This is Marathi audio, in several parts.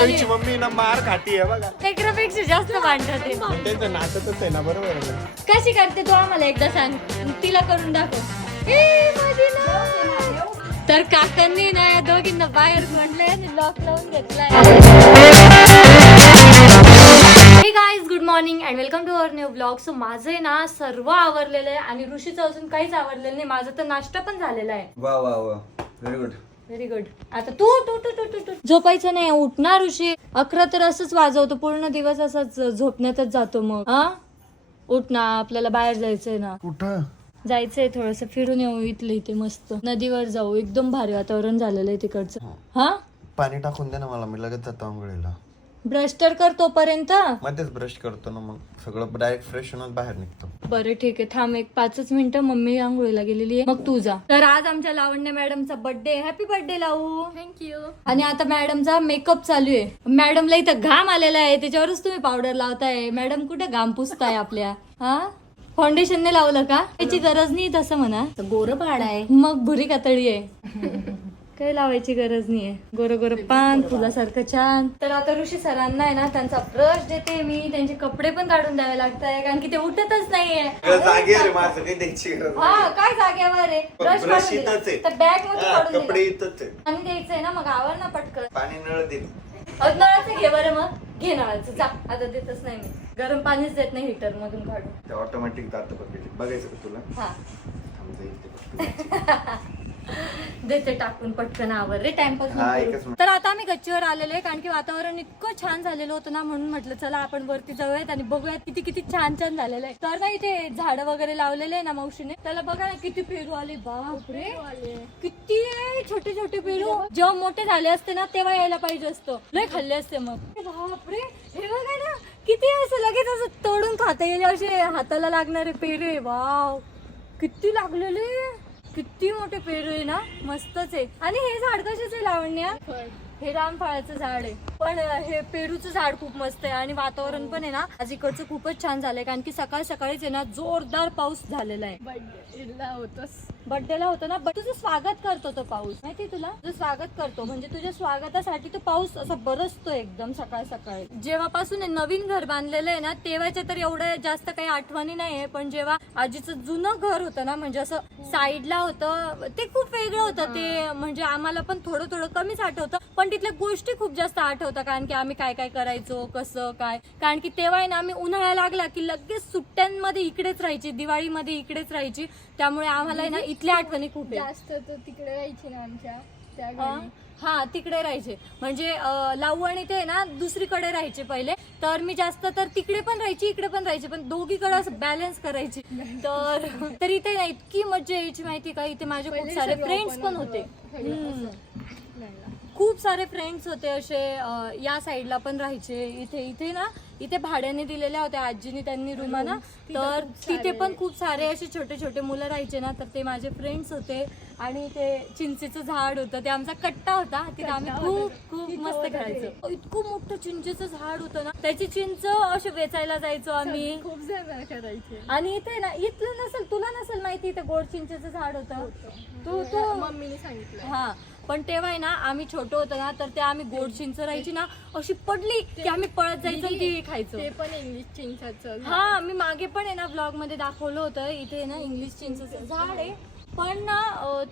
आरोहीची मम्मी ना मार खाती आहे बघा. लेकरापेक्षा जास्त भांडतात ते. पण त्यांचं नाचतच आहे ना बरोबर आहे ना? कशी करते तू आम्हाला एकदा सांग. तिला करून दाखव. ए. तर काकांनी ना या दोघींना बाहेर म्हणलंय आणि लॉक लावून घेतलाय. Hey guys good morning and welcome to our new blog so माझं ना सर्व आवरलेलं आहे आणि ऋषीचं अजून काहीच आवरलेलं नाही. माझं तर नाश्ता पण झालेला आहे. वा वा वा. व्हेरी गुड व्हेरी गुड आता तू तू तू तू तू तू. झोपायचं नाही उठणार ऋषी अकरा तर असंच वाजवतो पूर्ण दिवस असाच झोपण्यातच जातो मग. हा? उठ ना आपल्याला बाहेर जायचंय ना. कुठं? जायचंय थोडस फिरून येऊ इथलं इथे मस्त. नदीवर जाऊ एकदम भारी वातावरण झालेलं आहे तिकडचं. हा? पाणी टाकून दे ना मला मी लगेच जातो आंघोळीला. ब्रश तर कर तोपर्यंत मध्येच ब्रश करतो ना मग. सगळं डायरेक्ट फ्रेश होऊन बाहेर निघतो. बरं ठीक आहे. थांब एक पाचच मिनिटं. मम्मी आंघोळीला गेलेली आहे. मग तू जा. तर आज आमच्या लावण्य मॅडमचा बर्थडे हॅपी बर्थडे लावू. थँक्यू आणि आता मॅडमचा मेकअप चालू आहे. मॅडमला इथं घाम आलेला आहे. त्याच्यावरच तुम्ही पावडर लावताय. मॅडम कुठे घाम पुसताय आपल्या? हा? फाउंडेशन ने लावलं का? त्याची गरज नाही तसं म्हणा. गोर पाड आहे. मग भुरी कातळी आहे. काही लावायची गरज नाहीये. गोर गोर पान फुलासारखं छान. तर आता ऋषी सरांना आहे ना त्यांचा ब्रश देते मी. त्यांचे कपडे पण काढून द्यावे लागत आहे कारण की ते उठतच नाहीये. हा काय जागेवर आहे? ब्रश. तर बॅगमध्ये काढून कपडे आणि द्यायचंय ना मग आवर ना पटकन. पाणी नळ दे. नळाचं घे बरं मग. घे नळाचं जा. आता देतच नाही मी. गरम पाणीच देत नाही हिटर मधून काढून. ते ऑटोमॅटिक बघ बघायचं तुला? हा. देते टाकून पटकन आवर रे टाइमपास हा, एकच मिनिट. तर आता आम्ही गच्चीवर आलेलो आहे कारण की वातावरण इतकं छान झालेलं होतं ना म्हणून म्हटलं चला आपण वरती जाऊयात आणि बघूयात किती किती छान छान झालेलं आहे. तर ना इथे झाडं वगैरे लावलेले आहे ना मावशीने. त्याला बघा ना किती पेरू आले बापरे. किती आहे छोटे छोटे पेरू. जेव्हा मोठे झाले असते ना तेव्हा यायला पाहिजे असतं. लय खाल्ले असते मग. बापरे. हे बघा ना किती असं लगेच असं तोडून खाता येईल असे हाताला लागणारे पेरू आहे. वाव. किती लागलेले. किती मोठे पेरू आहे ना मस्तच आहे. आणि हे झाड कशाच आहे लावण्या? हे रामफळाचं झाड आहे. पण हे पेरूचं झाड खूप मस्त आहे आणि वातावरण पण आहे ना आज इकडचं खूपच छान झालंय. कारण की सकाळ सकाळीच आहे ना जोरदार पाऊस झालेला आहे. बर्थडेला होतो ना तुझं स्वागत करतो तो पाऊस. माहिती तुला? तुझं स्वागत करतो. म्हणजे तुझ्या स्वागतासाठी तो पाऊस असा बरसतो एकदम सकाळ सकाळी. जेव्हापासून नवीन घर बांधलेलं आहे ना तेव्हाच्या तर एवढं जास्त काही आठवणी नाहीये पण जेव्हा आजीचं जुनं घर होतं ना म्हणजे असं साईडला होतं ते खूप वेगळं होतं. ते म्हणजे आम्हाला पण थोडं थोडं कमीच आठवतं पण तिथल्या गोष्टी खूप जास्त आठवतात कारण की आम्ही काय काय करायचो कसं काय. कारण की तेव्हा आहे ना आम्ही उन्हाळा लागला की लगेच सुट्ट्यांमध्ये इकडेच राहायची दिवाळीमध्ये इकडेच राहायची. त्यामुळे आम्हाला ना इथल्या आठवणी खूप आहे जास्त तर तिकडे राहायचे ना आमच्या त्या हा? घरी हा तिकडे राहायचे म्हणजे अं, लावू आणि ते ना दुसरीकडे राहायचे पहिले तर मी जास्त तर तिकडे पण राहायची इकडे पण राहायची पण दोघीकडे असं बॅलन्स करायची तर तर इथे ना इतकी मजा यायची माहिती का इथे माझे खूप पहिले सारे सगळं फ्रेंड्स open पण होतं. होते सगळं हम्म. नाही. खूप सारे फ्रेंड्स होते असे या साईडला पण राहायचे. इथे इथे ना इथे भाड्याने दिलेल्या होत्या आजीनी त्यांनी रूमा ना. तर तिथे पण खूप सारे असे छोटे छोटे मुलं राहायचे ना. तर ते माझे फ्रेंड्स होते. आणि ते चिंचेचं झाड होतं ते आमचा कट्टा होता तिथे आम्ही खूप खूप मस्त खेळायचो. इतकं मोठं चिंचेचं झाड होतं ना त्याची चिंच असे वेचायला जायचो आम्ही. खूप जण करायचे. आणि इथे ना इथलं नसेल तुला नसेल माहिती इथे गोड चिंचेचं झाड होतं. तू तू मम्मीने सांगितलं. हा पण तेव्हा आहे ना आम्ही छोटो होतो ना तर ते आम्ही गोड चिंच राहायची ना अशी पडली की आम्ही पळत जायचो ती खायचो. ते पण इंग्लिश चिंचाचं. हा मी मागे पण आहे ना ब्लॉगमध्ये दाखवलं होतं इथे ना इंग्लिश चिंचचं झाड आहे. पण ना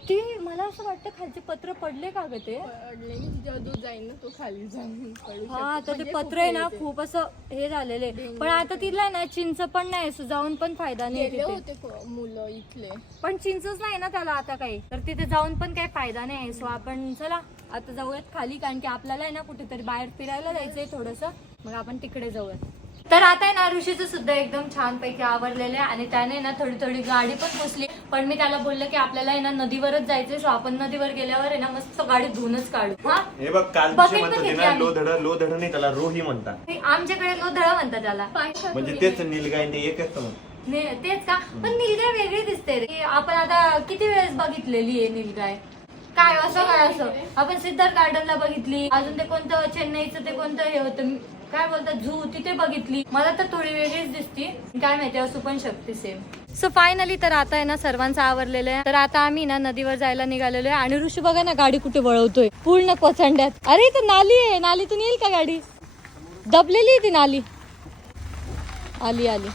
ते मला असं वाटतं खालचे पत्र पडले का ग ते? पडले. तिच्यावर दूध जाईल ना तो खाली जाऊन पडू हा शकतो. तर ते म्हणजे पत्र आहे ना. खूप असं हे झालेले. पण आता आहे ना चिंच पण नाही असं जाऊन पण फायदा नाही गेले तिथे. होते को- मुलं इथले. पण चिंचच नाही ना त्याला आता काही. तर तिथे जाऊन पण काही फायदा नाही सो आपण चला आता जाऊयात खाली कारण की आपल्याला आहे ना कुठेतरी बाहेर फिरायला जायचंय थोडस. मग आपण तिकडे जाऊयात. तर आता आहे ना ऋषीचं सुद्धा एकदम छान पैकी आवरलेलं आहे. आणि त्याने ना थोडी थोडी गाडी पण पुसली. पण मी त्याला बोललं की आपल्याला आहे ना नदीवरच जायचंय सो आपण नदीवर गेल्यावर आहे ना मस्त गाडी धुवूनच काढू. हा? हे बघ काल Bucket दिवशी पण म्हणत होते घेतली ना आम्ही. लोधड लोधड नाही त्याला रोही म्हणतात. आमच्याकडे लोधळा म्हणतात त्याला. म्हणजे तेच निलगाय ते एक असतं मग ने- तेच का? पण निलगाय वेगळी दिसते रे. की आपण आता किती वेळेस बघितलेली आहे निलगाय? काय असं काय असं? आपण सिद्धार्थ गार्डनला बघितली. अजून ते कोणतं चेन्नईचं ते कोणतं हे होतं? काय बोलतात? झू तिथे बघितली. मला तर थोडी वेगळीच दिसती. काय माहिती असू पण शकते सेम सो फायनली तर आता आहे ना सर्वांचं आवरलेलं आहे. तर आता आम्ही ना नदीवर जायला निघालेलो आहे. आणि ऋषी बघा ना गाडी कुठे वळवतोय. पूर्ण पचंड्यात. अरे तर नाली आहे. नालीतून येईल का गाडी? दबलेली आहे ती नाली. आली आली.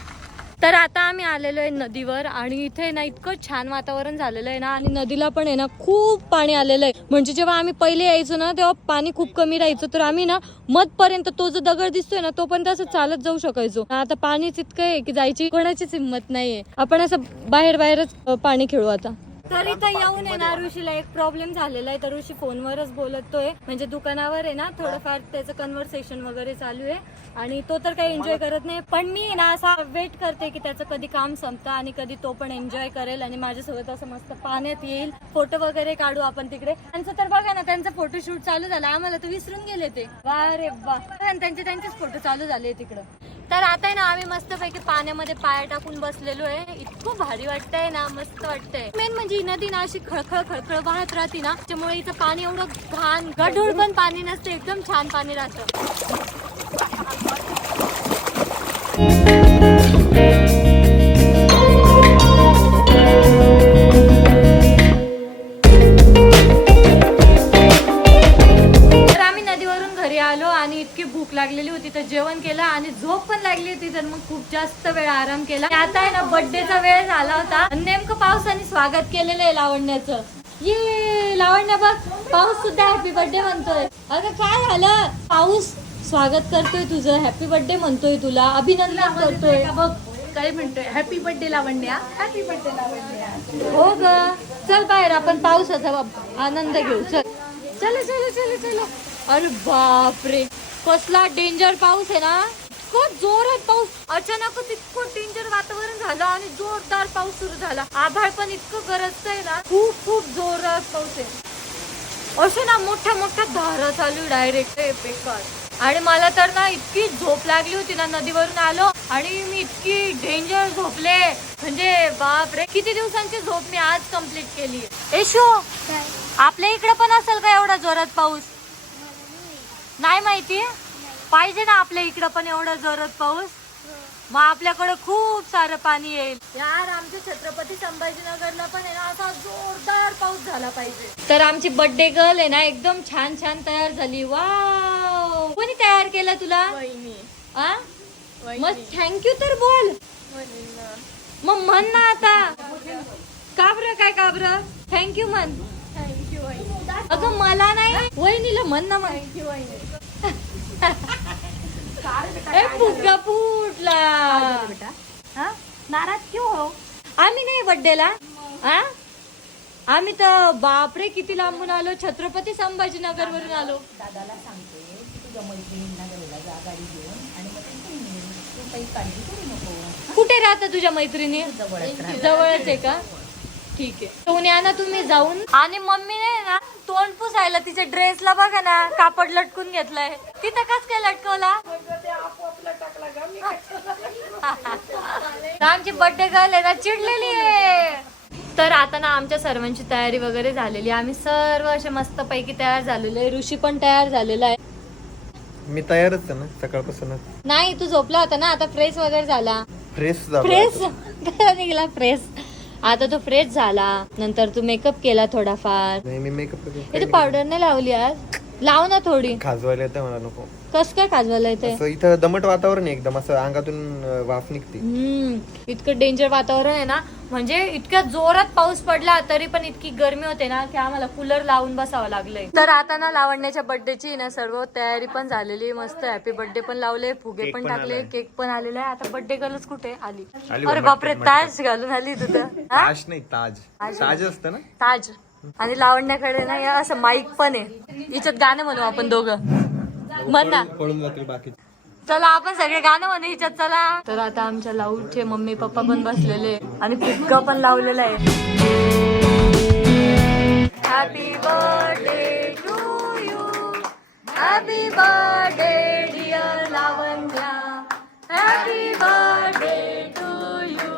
तर आता आम्ही आलेलो आहे नदीवर आणि इथे ना इतकं छान वातावरण झालेलं आहे ना आणि नदीला पण आहे ना खूप पाणी आलेलं आहे. म्हणजे जेव्हा आम्ही पहिले यायचो ना तेव्हा पाणी खूप कमी राहायचं. तर आम्ही ना मधपर्यंत तो जो दगड दिसतोय ना तो पण असं चालत जाऊ शकायचो. आता पाणीच इतकं आहे की जायची कोणाचीच हिंमत नाहीये. आपण असं बाहेर बाहेरच पाणी खेळू आता. तर इथं येऊन आहे ना ऋषीला एक प्रॉब्लेम झालेला आहे. तर ऋषी फोनवरच बोलतोय. म्हणजे दुकानावर आहे ना थोडंफार त्याचं कन्व्हर्सेशन वगैरे चालू आहे. आणि तो तर काही एन्जॉय करत नाही. पण मी ना असा वेट करते की त्याचं कधी काम संपतं आणि कधी तो पण एन्जॉय करेल आणि माझ्यासोबत असं मस्त पाण्यात येईल. फोटो वगैरे काढू आपण तिकडे. त्यांचं तर बघा ना त्यांचं फोटोशूट चालू झालं. आम्हाला तर विसरून गेले ते. वा. रे वा त्यांचे त्यांचेच फोटो चालू झाले तिकडं. तर आता आहे ना आम्ही मस्तपैकी पाण्यामध्ये पाय टाकून बसलेलो आहे. इतकं भारी वाटतंय ना मस्त वाटतंय. मेन म्हणजे ही नदी ना अशी खळखळ खळखळ वाहत राहते ना त्यामुळे इथं पाणी एवढं घाण गढूळ पण पाणी नसतं एकदम छान पाणी राहतं. झोप पण लागली होती तर मग खूप जास्त वेळ आराम केला. आता आहे ना बर्थडेचा वेळ झाला होता. नेमकं पावसाने स्वागत केलेलं आहे लावण्याचं. ये लावण्या बघ पाऊस सुद्धा हॅपी बर्थडे म्हणतोय. अगं काय झालं? पाऊस स्वागत करतोय तुझं हॅपी बर्थडे म्हणतोय तुला अभिनंदन करतोय. बघ काय म्हणतोय? Happy birthday Lavanya. Happy birthday Lavanya. हो ग. चल बाहेर आपण पावसाचा बाब- आनंद घेऊ. चल. चलो चलो चलो चलो. अरे बापरे. कसला डेंजर पाऊस आहे ना? इतकं जोरात पाऊस. अचानकच इतकं डेंजर वातावरण झालं आणि जोरदार पाऊस सुरू झाला. आभाळ पण इतकं गरजतंय ना. खूप खूप जोरात पाऊस आहे. असे ना मोठ्या मोठ्या धारा चालू डायरेक्ट बेकार. आणि मला तर ना इतकी झोप लागली होती ना नदीवरून आलो आणि मी इतकी डेंजर झोपले. म्हणजे बाप रे किती दिवसांची झोप मी आज कंप्लीट केली एशो आपल्या इकडे पण असेल का एवढा जोरात पाऊस? नाही माहिती? पाहिजे ना आपल्या इकडं पण एवढा जोरात पाऊस. मग आपल्याकडे खूप सारं पाणी येईल. यार आमच्या छत्रपती संभाजीनगरला पण आहे ना असा जोरदार पाऊस झाला पाहिजे. तर आमची बर्थडे गर्ल आहे ना एकदम छान छान तयार झाली. वाव कोणी तयार केलं तुला? वहिनी. आ? मग थँक्यू तर बोल. मग म्हण ना आता. का बरं काय का बरं थँक्यू म्हण. थँक्यू अगं मला नाही. वहिनीला म्हण ना वहिनी. ए फुगा फुटला. हा? नाराज क्यों हो? आम्ही नाही बर्थडेला हा? आम्ही तर बापरे किती लांबून आलो. छत्रपती संभाजीनगर वरून आलो. दादाला सांगते की तुझ्या मैत्रिणींना घ्यायला जा गाडी घेऊन. आणि मग तू ये. तू काही काळजी करू नको. कुठे राहता तुझ्या मैत्रिणी? जवळच राहा जवळच आहे का? ठीक आहे. घेऊन या ना तुम्ही जाऊन आणि मम्मीने ना तोंड पुसायला तिच्या ड्रेसला बघा ना कापड लटकून घेतलंय. तिथं कस काय लटकवला? आमची बर्थडे गर्ल आहे ना चिडलेली आहे. तर आता ना आमच्या सर्वांची तयारी वगैरे झालेली आहे. आम्ही सर्व असे मस्त पैकी तयार झालेलो आहे. ऋषी पण तयार झालेला आहे. मी तयारच आहे ना सकाळपासूनच. नाही तू झोपला होता ना? आता फ्रेश वगैरे झाला. Fresh fresh. निघाला फ्रेश. आता तो फ्रेश झाला. नंतर तू मेकअप केला थोडाफार. नाही मी मेकअप पावडर नाही लावली आज? लाव ना थोडी. खाजवायला येतं मला नको. कस काय खाजवायला असं इथं दमट वातावरण आहे एकदम असं अंगातून अं, वाफ निघते. हम्म. इतकं डेंजर वातावरण आहे ना म्हणजे इतक्या जोरात पाऊस पडला तरी पण इतकी गरमी होते ना की आम्हाला कूलर लावून बसावं लागलंय. तर आता ना लावण्याच्या बर्थडेची ना सर्व तयारी पण झालेली मस्त हॅपी बर्थडे पण लावले फुगे Cake पण पण टाकले आलाय. केक पण आलेला आहे. आता बर्थडे गर्लच कुठे? आली. आली अरे बा, बापरे मटकन, ताज घालून आली तुझं? ताज नाही ताज. ताज असतं ना? ताज. आणि लावण्याकडे ना या असं माईक पण आहे. हिच्यात गाणं म्हणू आपण दोघं. म्हण ना. पळून जातील बाकी. चला आपण सगळे गाणं म्हणू हिच्यात चला. तर आता आमच्या लाऊडचे मम्मी पप्पा पण बसलेले. आणि फुग्गा पण लावलेला आहे. Happy birthday to you happy birthday dear Lavanya happy birthday to you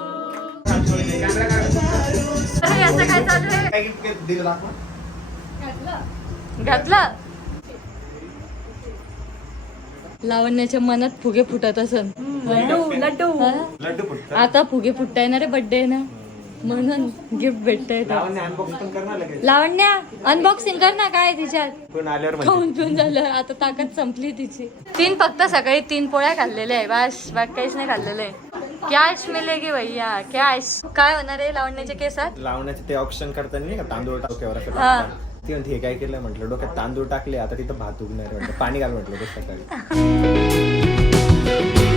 घातलं. लावण्याच्या मनात फुगे फुटत असन. लड्डू लड्डू हा? लड्डू फुटत आता फुगे फुटताय ना रे बर्थडे ना. म्हणून गिफ्ट भेटतंय लावण्या अनबॉक्सिंग कर ना काय तिच्यात. म्हणते. खाऊन पिऊन झालं. आता ताकद संपली तिची. तीन फक्त सकाळी तीन पोळ्या खाल्लेल्या आहे. बस बाकी काहीच नाही खाल्लेलं आहे. कॅश मिलेगी भैया? कॅश काय होणार आहे लावण्याच्या केसात? लावण्याचे ते ऑप्शन करताना नाही का तांदूळ टाक्यावर असं हा. टाकतात. ती म्हणते हे काय केलं म्हटलं डोक्यात तांदूळ टाकले आता तिथं भात उगणार आहे म्हटलं. पाणी घाल म्हटलं ते सकाळी.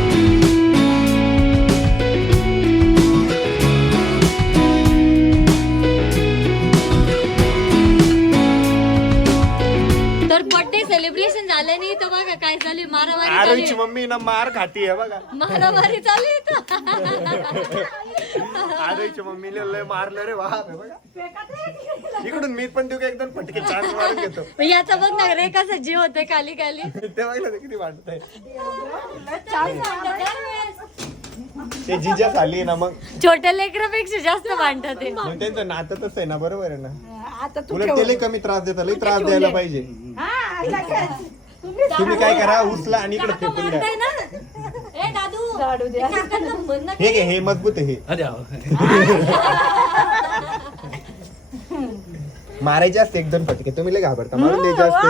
झालं नाही तर बघा काय झाली? मारामारी झाली. मम्मी ना मार खाती आहे बघा. मारामारी चालू इथं. आरोहीची मम्मीने लय मारलं रे वा बघा इकडून मी पण देऊ का एकदम पटके चार मारून घेतो. मग याचा बघ ना रे कसा जीव होते खाली खाली. ते बघितलं ते किती वाटत आहे ते जिजास आली ना मग. छोट्या लेकरापेक्षा जास्त भांडतात ते. मग त्यांचं नातं तसं आहे ना बरोबर आहे ना? आता तू उलट ते लय कमी त्रास देतात लय त्रास द्यायला पाहिजे. हा. तुम्ही काय करा उचला आणि इकडे फेकून द्या. हे घे हे मजबूत आहे हे. मारायचे असते एक दोन फटके. तुम्ही लय घाबरता मारून द्यायचे असते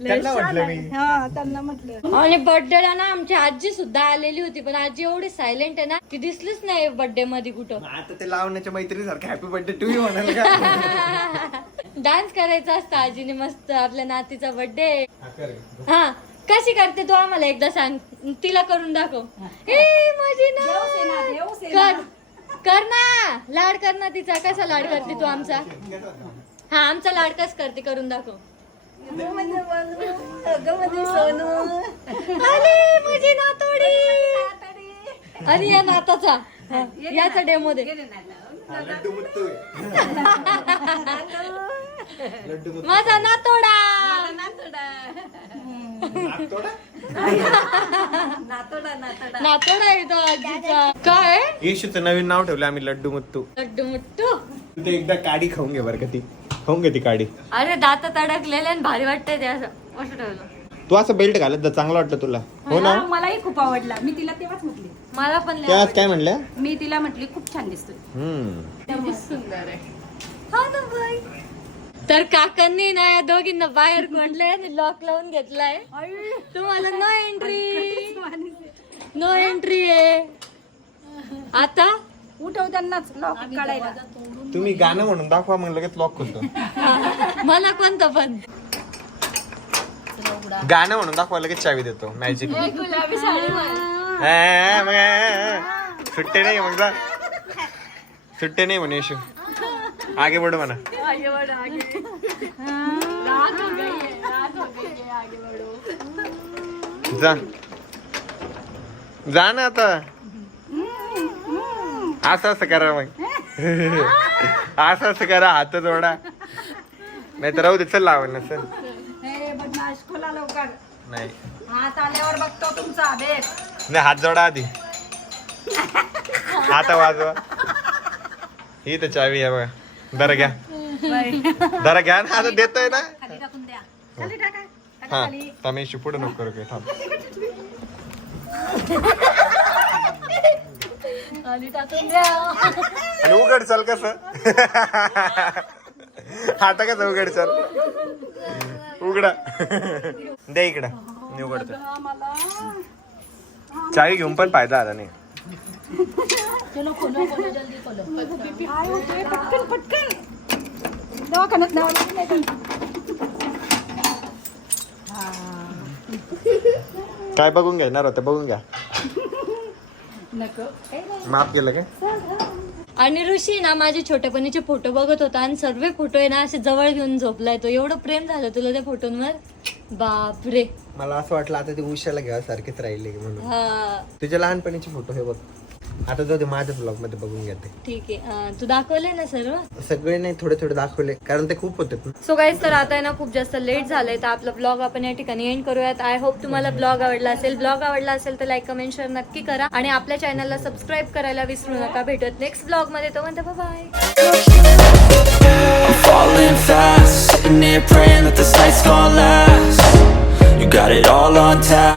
त्यांना म्हटलं मी. हा त्यांना म्हटलं. आणि बर्थडेला ना आमची आजी सुद्धा आलेली होती पण आजी एवढी सायलेंट आहे ना ती दिसलीच नाही बर्थडे मध्ये कुठं. आता ते लावण्याच्या मैत्रिणीसारखं हॅपी बर्थडे टू यू म्हणाल का? डान्स करायचा असता आजीने मस्त आपल्या नातीचा बर्थडे हा. हा कशी करते तू आम्हाला एकदा सांग. तिला करून दाखव. ए माझी ना कर. कर ना. लाड कर ना तिचा. कसा लाड करते तू आमचा? हा आमचा लाड कस करते करून दाखव. अरे माझी नातोडी आणि या नाताचा. हा, याचा डेमो दे. लड्डू. लड्डू. माझा नातोडा. नातोडा? नातोडा? आहे तो आजीचा. काय? येशूचं नवीन नाव ठेवलं आम्ही लड्डू मुत्तू. लड्डू मुट्टू ते एकदा काडी खाऊन घे बरं का ती. खाऊन घे ती काडी. अरे दातात अडकलेले आणि भारी वाटतंय ते असं. असं ठेवलं. तू असं बेल्ट घालत जा चांगलं वाटलं तुला. हो ना? हा, मलाही खूप आवडला. मी तिला तेव्हाच म्हटली. मला पण लय त्या आज काय म्हणल्या मी तिला म्हटली खूप छान दिसतोय. हम्म. सुंदर आहे. हा ना बाई. तर काकांनी ना या दोघींना बाहेर कोंडलंय आणि लॉक लावून घेतलाय. तुम्हाला नो एंट्री नो एंट्री आहे. आता? उठव त्यांनाच लॉक काढायला. तुम्ही गाणं म्हणून दाखवा मग लगेच लॉक होतो. मला कोणतं पण. गाणं म्हणून दाखवा लगेच चावी देतो. मॅजिक गुलाबी साडी सुट्टे नाही मग जा. सुट्टे नाही म्हणे यशू. आगे बढ म्हणा. जा. जा ना आता. असं असं करा मग. असं असं करा हात जोडा. नाही तर राहू दे चल लावण ना चल हे बदमाश खोला लवकर नाही. हात आल्यावर बघतो तुमचा भेट नाही हात जोडा आधी. आता वाजवा. ही तर चावी आहे बघा. दरा घ्या. दरा घ्या ना आता देतोय ना. खाली टाकून द्या. खाली टाका. खाली हा खाली. तमेशी पुढे नको करू काही थांब. आणि टाकून द्या. आणि उघड चल कस? आता कसं उघड चल? उघडा. दे इकडं. उघडतो चावी घेऊन पण फायदा आला नाही. काय होतंय? पटकन पटकन. दवाखान्यात न्यावं लागेल नाही तर. काय बघून घेणार होतं? बघून घ्या. नको. माफ केलं काय? आणि ऋषी ना माझे छोटेपणीचे फोटो बघत होता आणि सर्व फोटो आहे ना असे जवळ घेऊन झोपलाय तो. एवढं प्रेम झालं तुला त्या फोटोंवर? बापरे. मला असं वाटलं आता ते उशाला घ्यावं सारखेच राहिले म्हणून. हा. तुझ्या लहानपणीचे फोटो हे बघ. आता जाऊ दे माझ्या ब्लॉगमध्ये बघून घेते ठीक आहे. अं, तू दाखवले ना सर्व? सगळे नाही थोडे थोडे दाखवले कारण ते खूप होते. सो गाईज तर आता आहे ना खूप जास्त लेट झालंय तर आपला ब्लॉग आपण या ठिकाणी एंड करूयात. आय होप तुम्हाला ब्लॉग आवडला असेल. ब्लॉग आवडला असेल तर लाईक कमेंट शेअर नक्की करा. आणि आपल्या चॅनलला सबस्क्राईब करायला विसरू नका. भेटत नेक्स्ट ब्लॉगमध्ये. तो म्हणते bye I'm falling fast, sitting here praying that this night's gonna last. You got it all on tap.